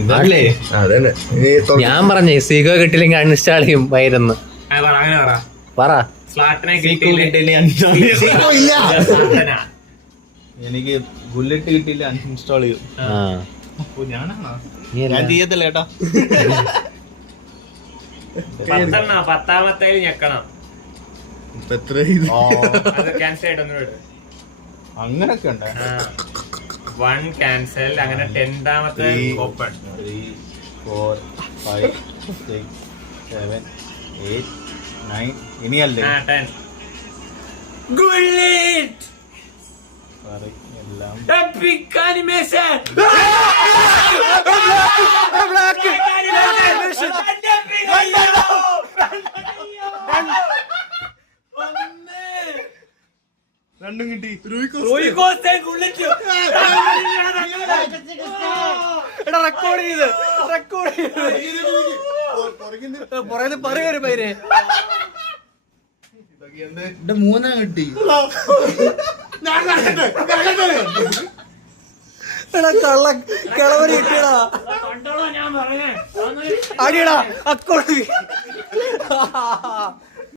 ഇതല്ലേ അതന്നെ ഞാൻ പറഞ്ഞേ സീഗോ കിട്ടില്ലെങ്കിൽ അൺഇൻസ്റ്റാൾ ചെയ്യും വൈരെന്ന് പറ. എനിക്ക് ബുള്ളറ്റ് കിട്ടിയില്ല അൺഇൻസ്റ്റാൾ ചെയ്യും. ഞാനാണോ ഞാൻ ചെയ്യത്തില്ല കേട്ടോ. 10 ഞെക്കണം. അങ്ങനൊക്കെ ഉണ്ട്. 1 ക്യാൻസൽ, അങ്ങനെ 10ാമത്തെ ഓപ്പൺ. 3, 4, 5, 6, 7, 8, 9 ഇനിയല്ലേ 10. ഗുള്ളിറ്റ് എല്ലാം എപ്പിക് ആനിമേഷൻ. രണ്ടും കിട്ടി. റെക്കോർഡ് ചെയ്ത് പറയുന്നത് പറയൊരു പേര്. എന്റെ 3 കിട്ടി. കിളവര് കിട്ടിയടാ. അടിയടാ അക്കോട്